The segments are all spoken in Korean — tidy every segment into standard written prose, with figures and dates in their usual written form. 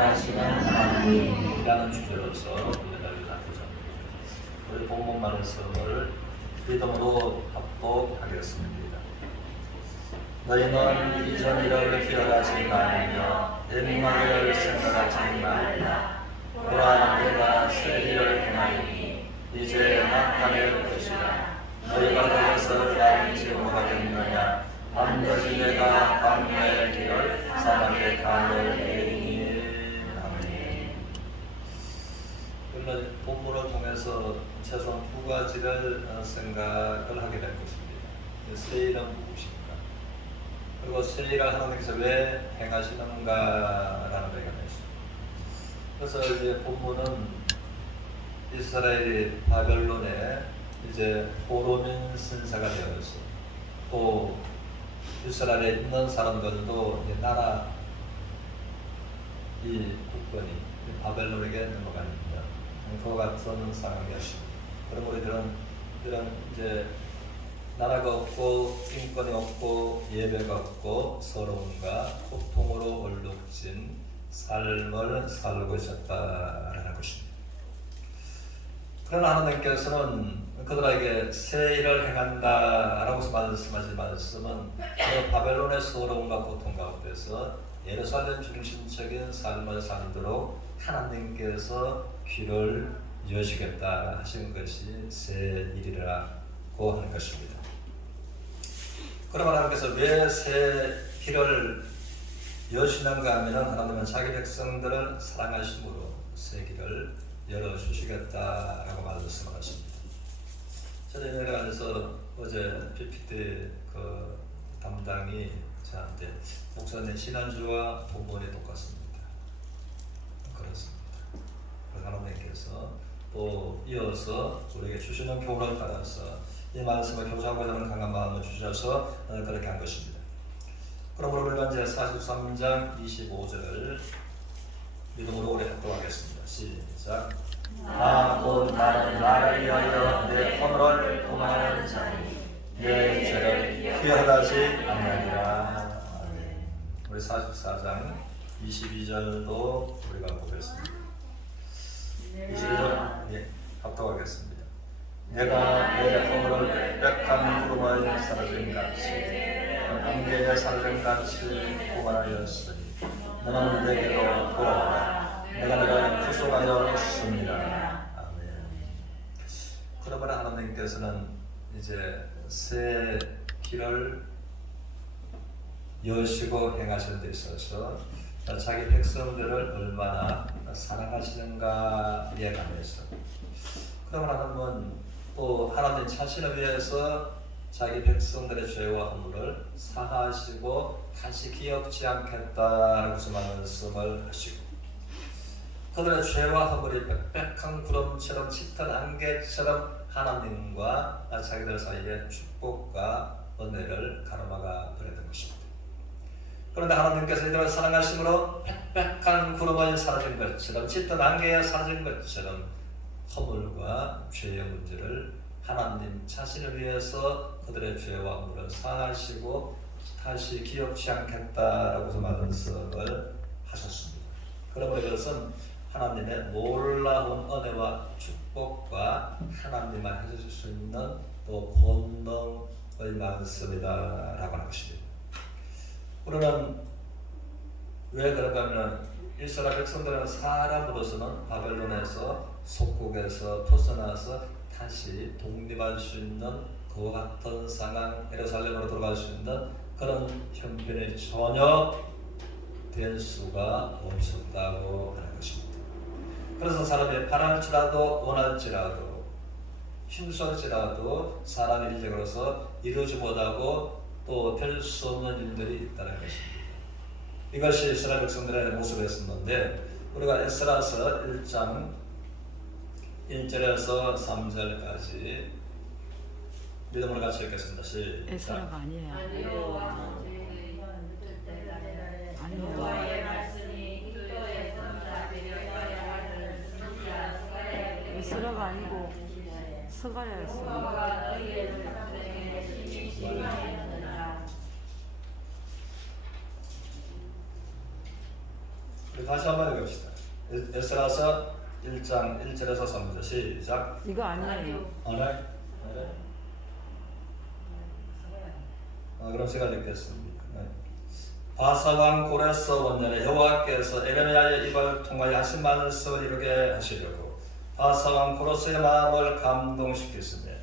행하시는 하나님이라는 주제로서 은혜를 나누자. 우리 본문 말씀을 믿음으로 합독하겠습니다. 너희는 이전 일을 기억하지 말며 옛날을 생각하지 말라. 보라, 내가 새 일을 행하리니 이제 나타낼 것이라. 너희가 그것을 알지 못하겠느냐. 반드시 내가 광야의 길을 사막의 강을 내리니. 아멘. 오늘 본문을 통해서 최소한 두 가지를 생각을 하게 될 것입니다. 새 일은 무엇인가? 그리고 새 일을 하나님께서 왜 행하시는가라는 얘기가 있습니다. 그래서 이제 본문은 이스라엘이 바벨론에 이제 포로민 신사가 되어서 또 이스라엘에 있는 사람들도 이제 나라 이 국권이 바벨론에게 넘어가 있는 그와 같은 상황이었습니다. 그러므로 이런 이제 나라가 없고 인권이 없고 예배가 없고 서러움과 고통으로 얼룩진 삶을 살고 있었다라는 것입니다. 그러나 하나님께서는 그들에게 새 일을 행한다라고 말씀하신 말씀은 그 바벨론의 서러움과 고통 가운데서 예루살렘 중심적인 삶을 살도록 하나님께서 귀를 여시겠다 하신 것이 새 일이라고 하는 것입니다. 그러면 하나님께서 왜 새 길을 여시는가 하면 하나님은 자기 백성들을 사랑하심으로 새 길을 열어주시겠다라고 말씀하십니다. 저는 여기 안에서 어제 PPT 그 담당이 저한테 목사님 지난주와 본문이 똑같습니다. 그렇습니다. 하나님께서 또 이어서 우리에게 주시는 교훈을 따라서 이 말씀을 교사하고자 하는 강한 마음을 주셔서 그렇게 한 것입니다. 그러므로 우리가 이제 43장 25절을 믿음으로 오래 합독하겠습니다. 시작. 곧 나는 나를 위하여 내 허물을 통하는 자니 내 죄를 기억하지 아니하리라. 아멘. 우리 44장 22절도 우리가 보겠습니다. 22절 예, 합독하겠습니다. 내가 내 허물을 빽한 구름을 사라진 같이 안개의 사라짐같이 고만하였으니 너는 내게로 돌아오라. 내가 너를 구속하였습니다. 아멘. 그러므로 하나님께서는 이제 새 길을 여시고 행하시는 데 있어서 자기 백성들을 얼마나 사랑하시는가에 관해서 그러면 하나님은 또 하나님 자신을 위해서 자기 백성들의 죄와 허물을 사하시고 다시 기억지 않겠다라고 말씀을 하시고 그들의 죄와 허물이 빽빽한 구름처럼 짙은 안개처럼 하나님과 자기들 사이에 축복과 은혜를 가로막아 버리는 것입니다. 그런데 하나님께서 이들을 사랑하심으로 빽빽한 구름이 사라진 것처럼 짙은 안개가 사라진 것처럼 허물과 죄의 문제를 하나님 자신을 위해서 그들의 죄와 허물을 사하시고 다시 기억지 않겠다라고 말씀을 하셨습니다. 그러므로 이것은 하나님의 놀라운 은혜와 축복과 하나님만 해주실 수 있는 또 권능의 말씀이다라고 하는 것입니다. 우리는 왜 그런가 하면 이스라엘 백성들은 사람으로서는 바벨론에서 속국에서 벗어나서 다시 독립할 수 있는 그와 같은 상황, 예루살렘으로 돌아갈 수 있는 그런 형편이 전혀 될 수가 없었다고 하는 것입니다. 그래서 사람이 바랄지라도 원할지라도 힘쓸지라도 사람 인력으로서 이루지 못하고 또 될 수 없는 일들이 있다는 것입니다. 이것이 이스라엘 백성들의 모습이었는데 우리가 에스라서 1장 1절에서 3절까지 믿음으로 같이 읽겠습니다. 시작. 에스라가 아니에요. 에스라가 아니고 스가랴였어요. 다시 한번 읽읍시다. 에스라서 1장 1절에서 3절 시작. 이거 아니에요. 네. 그럼 제가 읽겠습니다. 네. 바사왕 고레스 원년에 여호와께서 에레미야의 입을 통하여 하신 말씀을 이루게 하시려고 바사왕 고레스의 마음을 감동시키시며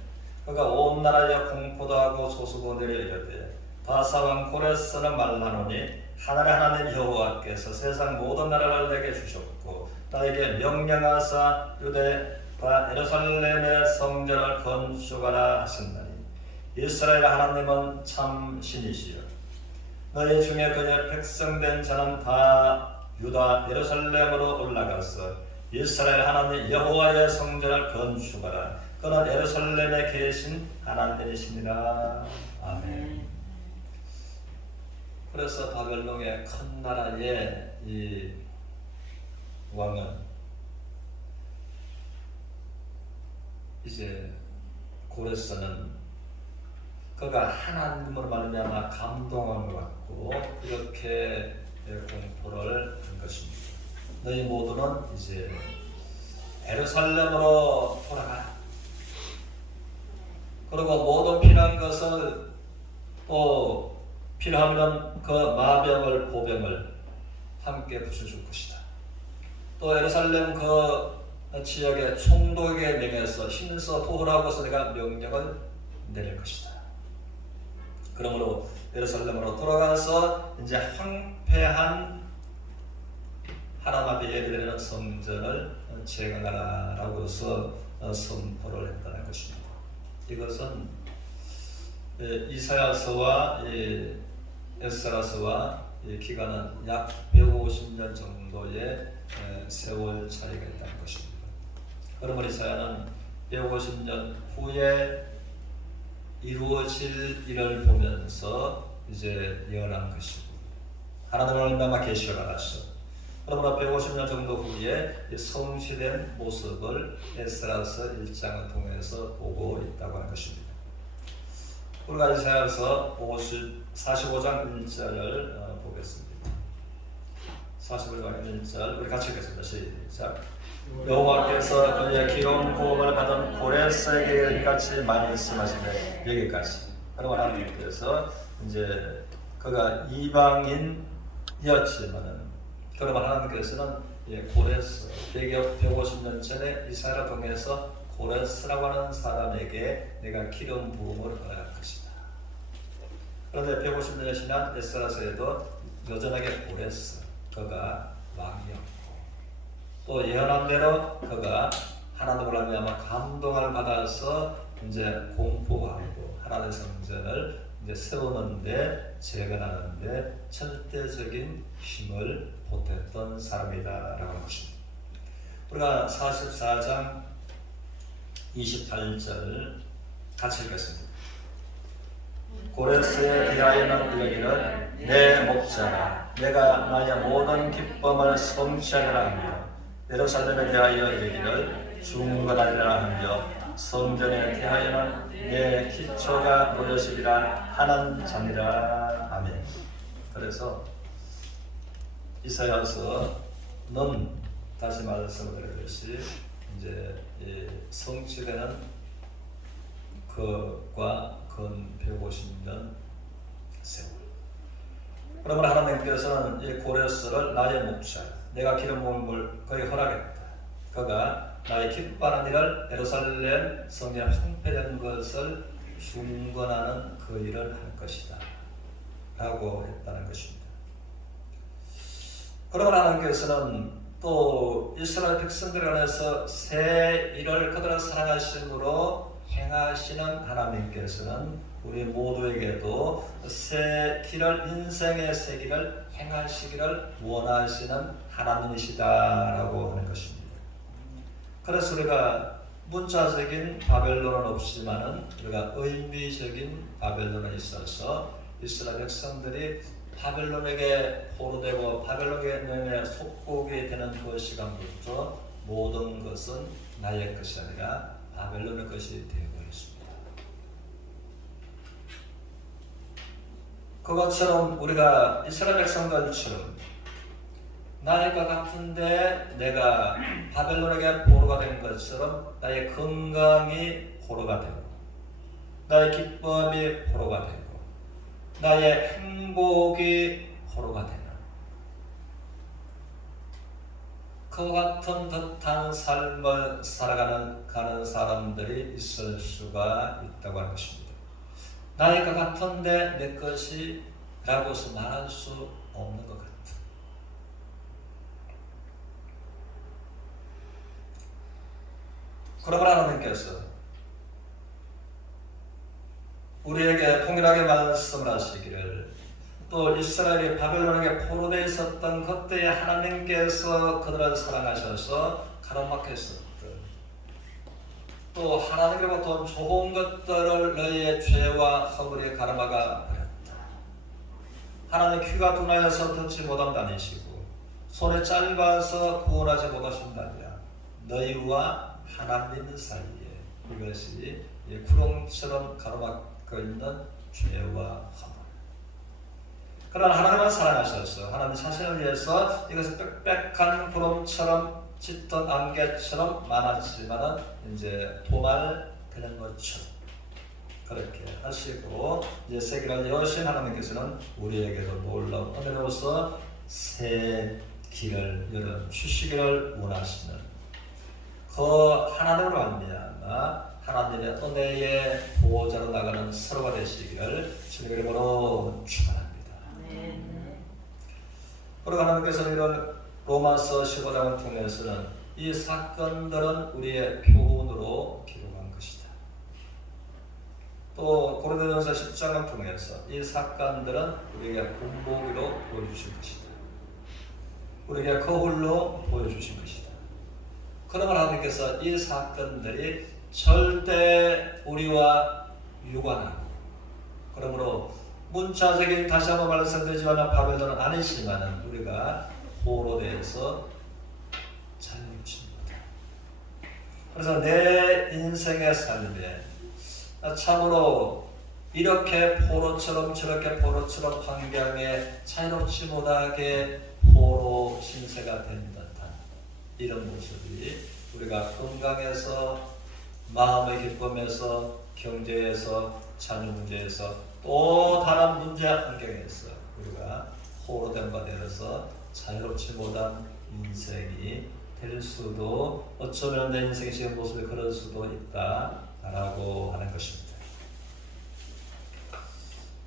그가 온 나라에 공포도 하고 소수고 내려 이르되 바사왕 고레스는 말하노니 하늘의 하나님 여호와께서 세상 모든 나라를 내게 주셨고 나에게 명령하사 유대와 예루살렘의 성전을 건축하라 하셨나니 이스라엘 하나님은 참 신이시여 너희 중에 그의 백성된 자는 다 유다 예루살렘으로 올라가서 이스라엘 하나님 여호와의 성전을 건축하라. 그는 예루살렘에 계신 하나님이시니라. 아멘. 그래서 바벨론의 큰 나라의 이 왕은 이제 고레스는 그가 하나님으로 말미암아 감동함을 받고 그렇게 공포를 한 것입니다. 너희 모두는 이제 예루살렘으로 돌아가. 그리고 모든 필요한 것을 또 필요하면 그 마병을 보병을 함께 부셔줄 것이다. 또 예루살렘 그 지역의 총독에게 명해서 힘써 도우라고서 내가 명령을 내릴 것이다. 그러므로 예루살렘으로 돌아가서 이제 황폐한 하나님 앞에 예배드리는 성전을 재건하라라고 해서 선포를 했다는 것입니다. 이것은 이사야서와 에스라서와 기간은 약 150년 정도의 세월 차이가 있다는 것입니다. 그러므로 이사야는 150년 후에 이루어질 일을 보면서 이제 예언한 것이고 하나님을 얼마나 계시가 받았어. 그러므로 150년 정도 후에 성취된 모습을 에스라서 1장을 통해서 보고 있다고 하는 것입니다. 우리가 이사야서 45장 1절을 보겠습니다. 45장 1절 우리 같이 읽겠습니다. 시작. 여호와께서 그의 기름 부음을 받은 고레스에게 이같이 말씀하시되 여기까지. 그리고 하나님께서 이제 그가 이방인이었지만은 그러면 하나님께서는 고레스 150년 전에 이스라엘을 통해서 고레스라고 하는 사람에게 내가 기름 부음을 허락할 것이다. 그런데 150년이 지난 에스라서에도 여전하게 고레스 그가 왕이었고 또 예언한 대로 그가 하나님을 말미암아 감동을 받아서 이제 공포하고 하나님의 성전을 이제 세우는데 재건하는데 절대적인 힘을 보탰던 사람이다라고 하는 것입니다. 우리가 44장 28절 같이 읽겠습니다. 고레스에 대하여는 이르기를 내 목자라 내가 나의 모든 기쁨을 성취하리라 하며 예루살렘에 대하여 이르기를 중건하리라 하며 성전에 대하여는 내 기초가 놓여지리라 하는 자니라. 아멘. 그래서 이사야서는 다시 말씀드렸듯이 이제 성취되는 그과 근 150년 세월. 그러면 하나님께서는 이 고레스를 나의 목자 내가 기름 부음을 그에게 허락했다. 그가 나의 기뻐하는 일을 예루살렘 성전에 황폐된 것을 중건하는 그 일을 할 것이다 라고 했다는 것입니다. 그러면 하나님께서는 또 이스라엘 백성들에 관해서 새 일을 그들을 사랑하심으로 행하시는 하나님께서는 우리 모두에게도 새 길을 인생의 새 길을 행하시기를 원하시는 하나님이시다라고 하는 것입니다. 그래서 우리가 문자적인 바벨론은 없지만은 우리가 의미적인 바벨론에 있어서 이스라엘 백성들이 바벨론에게 포로되고 바벨론에게 속국이 되는 그 시간부터 모든 것은 나의 것이 아니라 바벨론의 것이 되고 있습니다. 그것처럼 우리가 이스라엘 백성들처럼 나의 것 같은데 내가 바벨론에게 포로가 된 것처럼 나의 건강이 포로가 되고 나의 기쁨이 포로가 되고 나의 행복이 포로가 되는 그와 같은 듯한 삶을 살아가는 사람들이 있을 수가 있다고 하는 것입니다. 나의 것 같은데 내 것이 라고서 말할 수 없는 것 같다. 그러므로 하나님께서 우리에게 동일하게 말씀을 하시기를 또 이스라엘이 바벨론에게 포로되어 있었던 그때에 하나님께서 그들을 사랑하셔서 가로막혀 있었던 또 하나님으로부터 좋은 것들을 너희의 죄와 허물에 가로막아 버렸다. 하나님 귀가 둔하여서 듣지 못한다니시고 손에 짧아서 구원하지 못하신다니라. 너희와 하나님 사이에 이것이 구렁처럼 가로막혀 있는 죄와 허물. 그러나 하나님은 사랑하셔서 하나님 자신을 위해서 이것을 빽빽한 구름처럼 짙은 안개처럼 많았지만은 이제 도말되는 것처럼 그렇게 하시고 이제 세계를 여신 하나님께서는 우리에게도 놀라운 은혜로서 새 길을 열어 주시기를 원하시는 그 하나님으로 말미암아 하나님의 은혜의 보호자로 나가는 서로가 되시기를 주님의 이름으로 축원합니다. 그리고 하나님께서는 이런 로마서 15장을 통해서는 이 사건들은 우리의 교훈으로 기록한 것이다. 또 고린도전서 10장을 통해서 이 사건들은 우리에게 본보기로 보여주신 것이다. 우리에게 거울로 보여주신 것이다. 그러므로 하나님께서 이 사건들이 절대 우리와 유관하고 그러므로 문자적인 다시 한번 말씀드리지만 바벨론은 아니지만 우리가 포로되어서 자유롭지 못해. 그래서 내 인생의 삶에 참으로 이렇게 포로처럼 저렇게 포로처럼 환경에 자유롭지 못하게 포로 신세가 된 듯한 이런 모습이 우리가 건강에서 마음의 기쁨에서 경제에서 자녀 문제에서 또 다른 문제 환경에서 우리가 포로된 바 되어서 자유롭지 못한 인생이 될 수도 어쩌면 내 인생의 지금 모습이 그럴 수도 있다라고 하는 것입니다.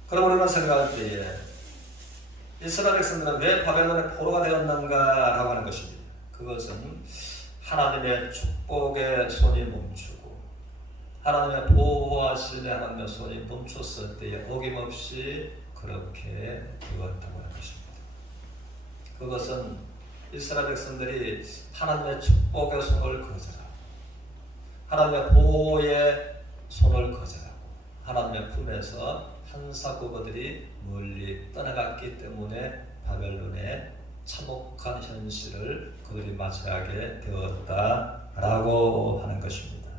그럼 우리는 생각할 때에 이스라엘 백성들은 왜 바벨론의 포로가 되었는가 라고 하는 것입니다. 그것은 하나님의 축복의 손이 멈추고 하나님의 보호하심에 하나님의 손이 멈췄을 때에 어김없이 그렇게 되었다고 하는 것입니다. 그것은 이스라엘 백성들이 하나님의 축복의 손을 거절하고 하나님의 보호의 손을 거절하고 하나님의 품에서 한사코 그들이 멀리 떠나갔기 때문에 바벨론의 참혹한 현실을 그들이 맞이하게 되었다라고 하는 것입니다.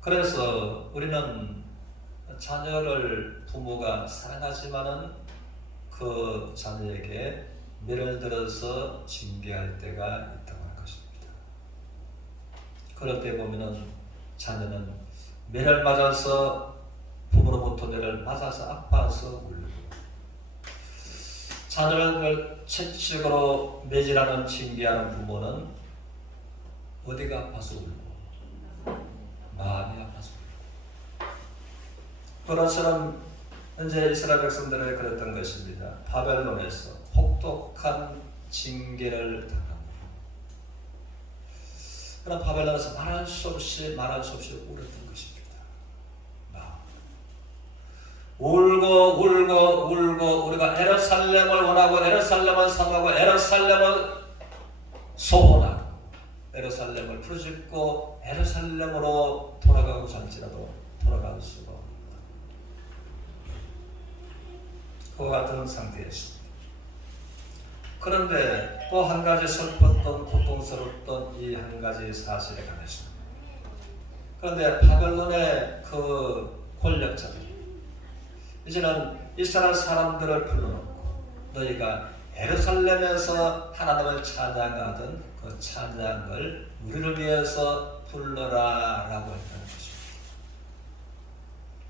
그래서 우리는 자녀를 부모가 사랑하지만은 그 자녀에게 매를 들어서 징계할 때가 있다고 하는 것입니다. 그럴 때 보면은 자녀는 매를 맞아서 부모로부터 매를 맞아서 아파서 울고 자녀를 채찍으로 매질하는 징계하는 부모는 어디가 아파서 울고 마음이 아파서 그것처럼 현재 이스라엘 백성들을 그랬던 것입니다. 바벨론에서 혹독한 징계를 당합니다. 그럼 바벨론에서 말할 수 없이 울었던 것입니다. 울고 우리가 예루살렘을 원하고 예루살렘을 사랑하고 예루살렘을 소원하고 예루살렘을 부르짖고 예루살렘으로 돌아가고자 할지라도 돌아갈 수가 없다. 그와 같은 상태였습니다. 그런데 또 한 가지 슬펐던 고통스러웠던 이 한 가지 사실에 관해서 그런데 바벨론의 그 권력자들이 이제는 이스라엘 사람들을 불러놓고 너희가 예루살렘에서 하나님을 찬양하던 그 찬양을 우리를 위해서 불러라 라고 했다는 것입니다.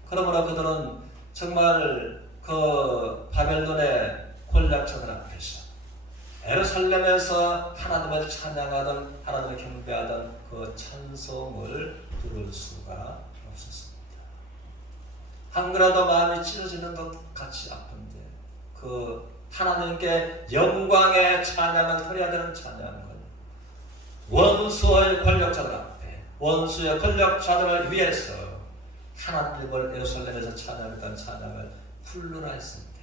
그러므로 그들은 정말 그 바벨론의 권력자들 앞에서 예루살렘에서 하나님을 찬양하던 하나님을 경배하던 그 찬송을 부를 수가 없었습니다. 한 그라도 마음이 찢어지는 것 같이 아픈데 그 하나님께 영광의 찬양을 드려야 되는 찬양은 원수의 권력자들 앞에 원수의 권력자들을 위해서 하나님을 예루살렘에서 찬양했던 찬양을 불러라 했습니다.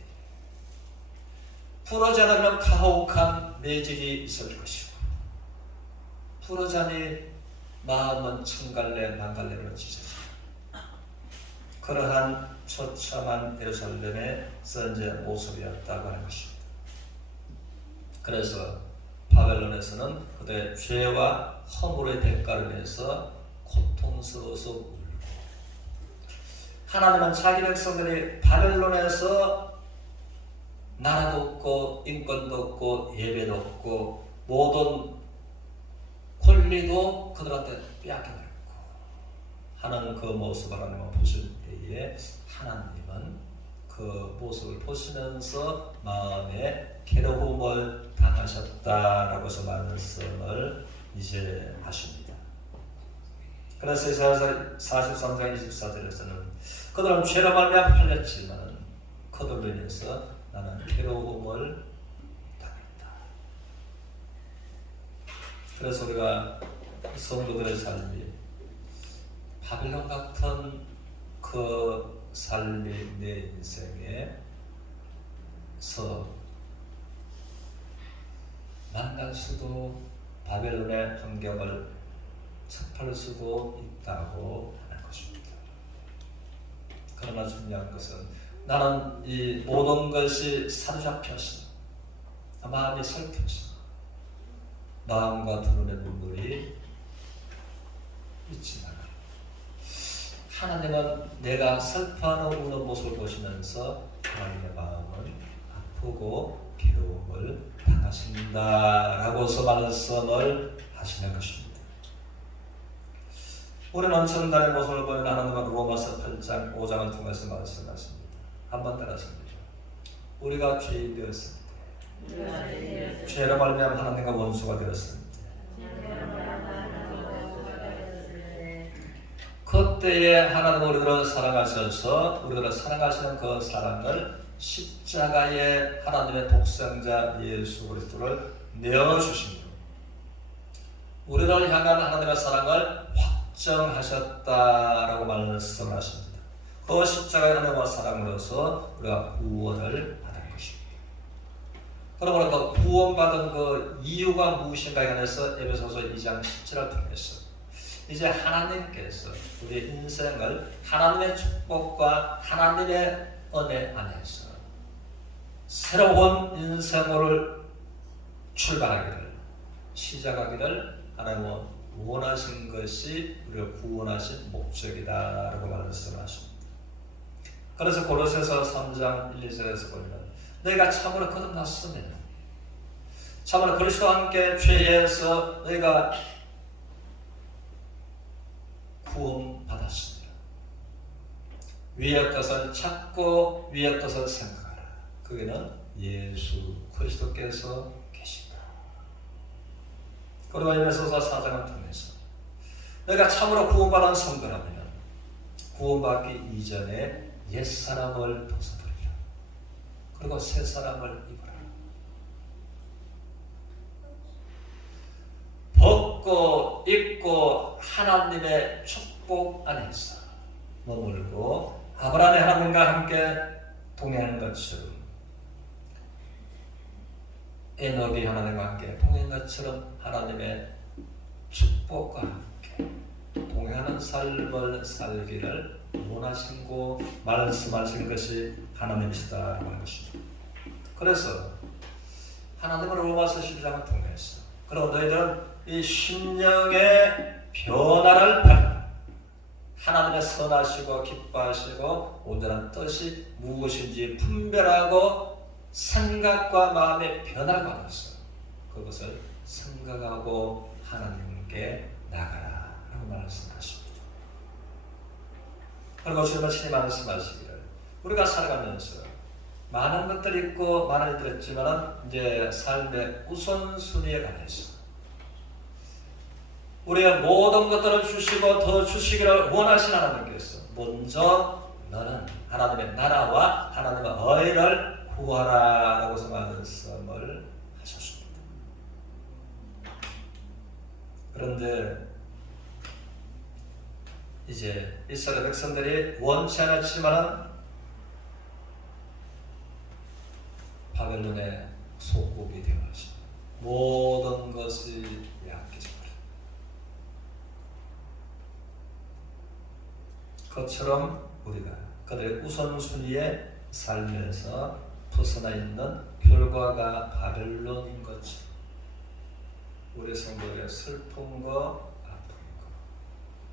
부르지 않으면 가혹한 매질이 있을 것이고 부르자니 마음은 천갈래 만갈래로 찢어집니다. 그러한 처참한 예루살렘의 선제 모습이었다고 하는 것입니다. 그래서 바벨론에서는 그들의 죄와 허물의 대가를 위해서 고통스러워서 울고 하나님은 자기 백성들이 바벨론에서 나라도 없고 인권도 없고 예배도 없고 모든 권리도 그들한테 빼앗겨버렸고 하는 그 모습을 하나님은 보실 때에 하나님은 그 모습을 보시면서 마음에 괴로움을 당하셨다라고 해서 말씀을 이제 하십니다. 그래서 이사야 43장 24절에서는 그들은 죄로 말미암아 팔렸지만 그들로 인해서 나는 괴로움을 당했다. 그래서 우리가 성도들의 삶이 바벨론 같은 그 삶이 내 인생에서 만날 수도 바벨론의 환경을 접할 수도 있다고 하는 것입니다. 그러나 중요한 것은 나는 이 모든 것이 사로잡혀서 마음이 설켜서 마음과 두 눈의 눈물이 있지만 하나님은 내가 슬퍼하는 우는 모습을 보시면서 하나님의 마음은 아프고 괴로움을 당하신다라고서 말씀을 하시는 것입니다. 우리는 전날의 모습을 보면 하나님은 로마서 8장 5장을 통해서 말씀하십니다. 한번 따라합니다. 우리가 죄인 되었을 때 죄로 말미암아 하나님과 원수가 되었을 때 그때에 하나님은 우리들을 사랑하셔서 우리들을 사랑하시는 그 사랑을 십자가에 하나님의 독생자 예수 그리스도를 내어주신 분 우리를 향한 하나님의 사랑을 확정하셨다라고 말씀하십니다. 그 십자가의 하나님과 사랑으로서 우리가 구원을 받은 것입니다. 그러므로 그 구원받은 그 이유가 무엇인가에 관해서 에베소서 2장 17절을 통해서 이제 하나님께서 우리의 인생을 하나님의 축복과 하나님의 은혜 안에서 새로운 인생을 출발하기를 시작하기를 하나님은 원하신 것이 우리를 구원하신 목적이다라고 말씀하십니다. 그래서 고로새서 3장 1, 2절에서 보면 너희가 참으로 거듭났으면 참으로 그리스도와 함께 죄에서 너희가 구원받았습니다. 위의 것을 찾고 위의 것을 생각하라. 그게는 예수 그리스도께서 계시다. 그리고 에베소서 4장을 통해서 너희가 참으로 구원받은 성도라면 구원받기 이전에 옛사람을 벗어버리라. 그리고 새사람을 입으라. 벗고 입고 하나님의 축복 안에서 머물고 아브라함의 하나님과 함께 동행한 것처럼 에녹이 하나님과 함께 동행한 것처럼 하나님의 축복과 함께 동행하는 삶을 살기를 원하시고 말씀하신 것이 하나님이시다라고 하는 것입니다. 그래서 하나님은 로마서 12장을 통해서 그리고 너희들은 이 심령의 변화를 받아 하나님의 선하시고 기뻐하시고 온전한 뜻이 무엇인지 분별하고 생각과 마음의 변화를 받았어요. 그것을 생각하고 하나님께 나가라 라고 말씀하십니다. 그리고 주님은 친히 말씀하시기를 우리가 살아가면서 많은 것들이 있고 많은 일들이 있지만 이제 삶의 우선순위에 관해서 우리의 모든 것들을 주시고 더 주시기를 원하신 하나님께서 먼저 너는 하나님의 나라와 하나님의 의를 구하라 라고 말씀을 하셨습니다. 그런데 이제 이스라엘 백성들이 원치 않았지만 바벨론의 속국이 되어서 모든 것이 약해집니다. 그것처럼 우리가 그들의 우선순위의 삶에서 벗어나 있는 결과가 바벨론인 것처럼 우리 성도들의 슬픔과 아픔과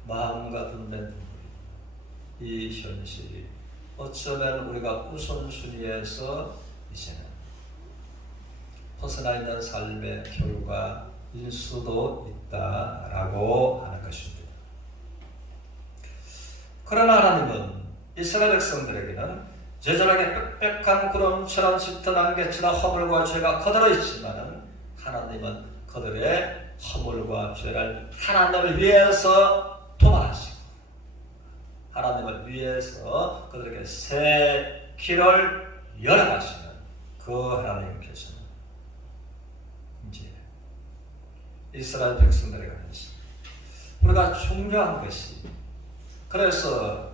마음과 눈의 눈물이 이 현실이 어쩌면 우리가 우선순위에서 이제는 벗어나 있는 삶의 결과일 수도 있다라고 하는 것입니다. 그러나 하나님은 이스라엘 백성들에게는 제절하게 빽빽한 구름처럼 짙은 안개처럼 허물과 죄가 거들어 있지만 하나님은 그들의 허물과 죄를 하나님을 위해서 도말하시고 하나님을 위해서 그들에게 새 길을 열어가시는 그 하나님께서는 이제 이스라엘 백성들에게 관해서 우리가 중요한 것이 그래서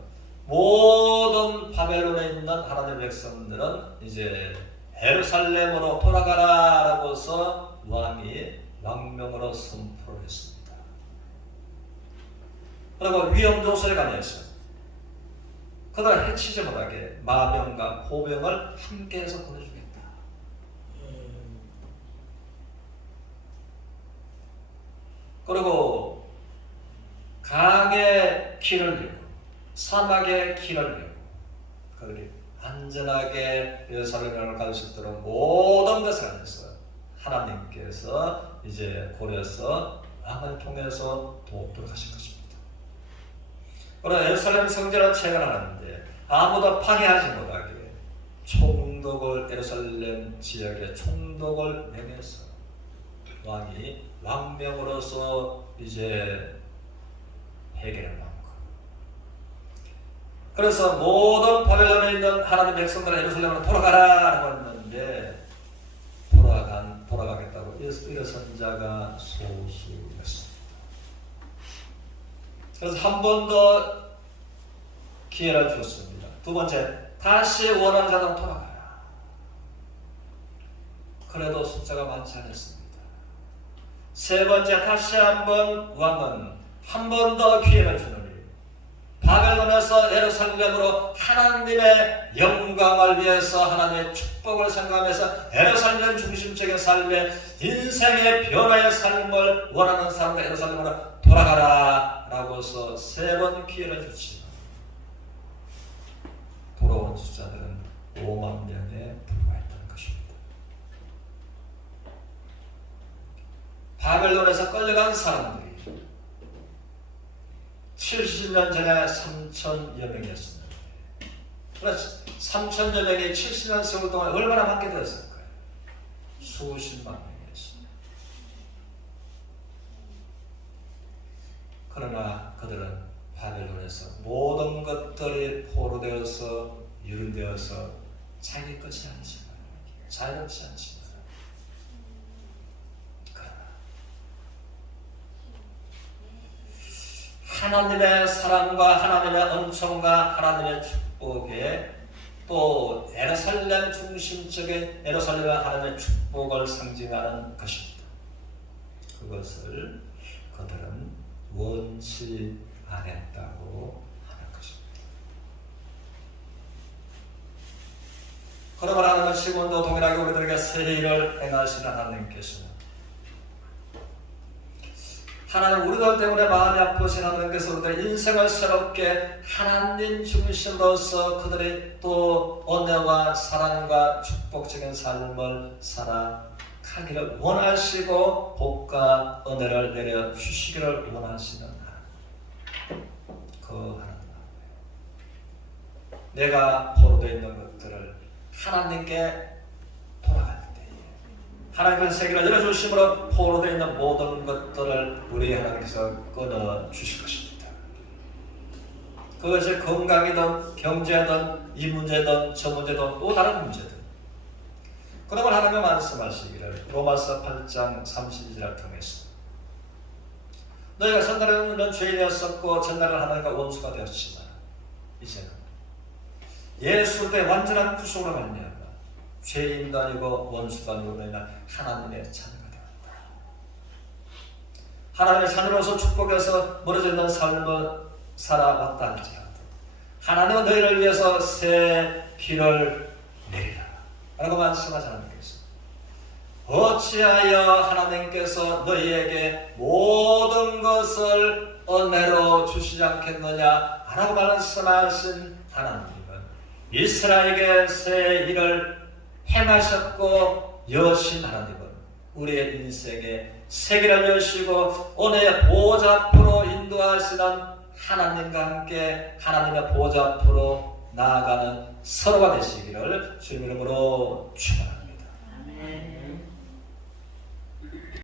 모든 바벨론에 있는 하나님의 백성들은 이제 예루살렘으로 돌아가라라고서 왕이 왕명으로 선포를 했습니다. 그리고 위험 조소에 관해서 그들을 해치지 못하게 마병과 보병을 함께해서 보내주겠다. 그리고 강의 길을 내고 사막의 길을 내고 그들이 안전하게 예루살렘을 갈 수 있도록 모든 것을 안에서 하나님께서 이제 고려해서 왕을 통해서 돕도록 하신 것입니다. 그러나 예루살렘 성전을 재건하는데 아무도 방해하지 못하게 총독을 예루살렘 지역에 총독을 명해서 왕이 왕명으로서 이제 해결을 하고 그래서 모든 바벨론에 있는 하나님의 백성들은 예루살렘으로 돌아가라라고 했는데 돌아가겠다고 일어선 자가 소수였습니다. 그래서 한 번 더 기회를 주었습니다. 두 번째, 다시 원하는 자들은 돌아가라. 그래도 숫자가 많지 않았습니다. 세 번째, 다시 한번 왕은 한 번 더 기회를 주느니 바벨론에서 예루살렘으로 하나님의 영광을 위해서 하나님의 축복을 생각하면서 예루살렘 중심적인 삶의 인생의 변화의 삶을 원하는 사람들 예루살렘으로 돌아가라 라고서 세 번 기회를 주지만 돌아온 숫자들은 5만 명에 불과했다는 것입니다. 바벨론에서 끌려간 사람들이 70년 전에 3천여 명이었습니다. 그래서 3천여 명이 70년 세월 동안 얼마나 많게 되었을까요? 수십만 명이었습니다. 그러나 그들은 바벨론에서 모든 것들이 포로되어서 유린되어서 자기 것이 아니지만 자유롭지 않지만 하나님의 사랑과 하나님의 은총과 하나님의 축복에 또 예루살렘 중심적인 예루살렘의 하나님의 축복을 상징하는 것입니다. 그것을 그들은 원치 않았다고 하는 것입니다. 그러므로 하나님은 시몬도 동일하게 우리들에게 새 일을 행하시는 하나님께서는 하나님 우리들 때문에 마음이 아프신 하나님께서 우리들 인생을 새롭게 하나님 중심으로서 그들이 또 은혜와 사랑과 축복적인 삶을 살아가기를 원하시고 복과 은혜를 내려주시기를 원하시는 하나님, 그 하나님, 내가 포로되어 있는 것들을 하나님께 돌아갈 때에 하나님께서 세계를 열어주심으로 포로되어 있는 모든 것들을 우리 하나님께서 끊어주실 것입니다. 그것이 건강이든 경제든 이 문제든 저 문제든 또 다른 문제든, 그러면 하나님은 말씀하시기를 로마서 8장 32절을 통해서 너희가 전날에는 죄인이었었고 전날은 하나님과 원수가 되었지만 이제는 예수 때 완전한 구속으로 말미암아 죄인도 아니고 원수도 아니고 너희는 하나님의 자녀가 되었다. 하나님의 자녀로서 축복해서 멀어져 있는 삶을 살아왔다 할지라도 하나님은 너희를 위해서 새 피를 내리라 라고 말씀하지 않겠습니까? 어찌하여 하나님께서 너희에게 모든 것을 은혜로 주시지 않겠느냐 라고 말씀하신 하나님은 이스라엘에게 새 일을 행하셨고 여신 하나님은 우리의 인생에 세계를 여시고 은혜의 보좌 앞으로 인도하시는 하나님과 함께 하나님의 보좌 앞으로 나아가는 서로가 되시기를 주님 이름으로 축원합니다.